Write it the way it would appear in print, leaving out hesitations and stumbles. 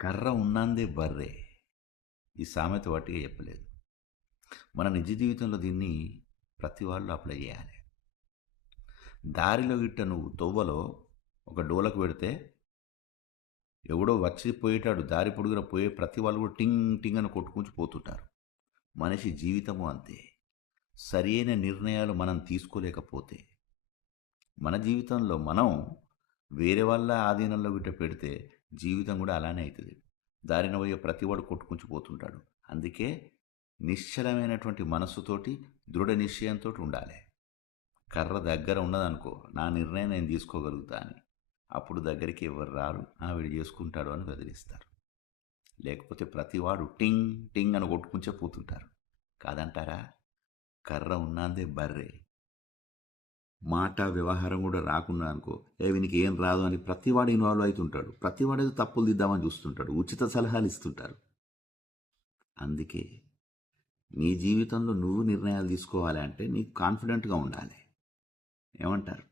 కర్ర ఉన్నందే బర్రె. ఈ సామెత వట్టిగా చెప్పలేదు. మన నిజ జీవితంలో దీన్ని ప్రతి వాళ్ళు అప్లై చేయాలి. దారిలో గిట్ట నువ్వు తొవ్వలో ఒక డోలకు పెడితే ఎవడో వచ్చి పోయేటాడు, దారి పొడుగున పోయే ప్రతి వాళ్ళు కూడా టింగ్ టింగ్ అని కొట్టుకుంటూ పోతుంటారు. మనిషి జీవితము అంతే. సరియైన నిర్ణయాలు మనం తీసుకోలేకపోతే మన జీవితంలో మనం వేరే వాళ్ళ ఆధీనంలో గిట్ట పెడితే జీవితం కూడా అలానే అవుతుంది. దారిన పోయే ప్రతివాడు కొట్టుకుంటూ పోతుంటాడు. అందుకే నిశ్చలమైనటువంటి మనస్సుతోటి దృఢ నిశ్చయంతో ఉండాలి. కర్ర దగ్గర ఉన్నదనుకో, నా నిర్ణయం నేను తీసుకోగలుగుతా అని, అప్పుడు దగ్గరికి ఎవరు రారు, వీడు చేసుకుంటాడు అని వదిలిస్తారు. లేకపోతే ప్రతివాడు టింగ్ టింగ్ అని కొట్టుకుంచే పోతుంటారు. కాదంటారా? కర్ర ఉన్నందే బర్రె. మాట వ్యవహారం కూడా రాకుండా అనుకో, వీనికి ఏం రాదు అని ప్రతివాడు ఇన్వాల్వ్ అవుతుంటాడు. ప్రతివాడు ఏదో తప్పులు దిద్దామని చూస్తుంటాడు, ఉచిత సలహాలు ఇస్తుంటారు. అందుకే నీ జీవితంలో నువ్వు నిర్ణయాలు తీసుకోవాలి అంటే నీకు కాన్ఫిడెంట్గా ఉండాలి. ఏమంటారు?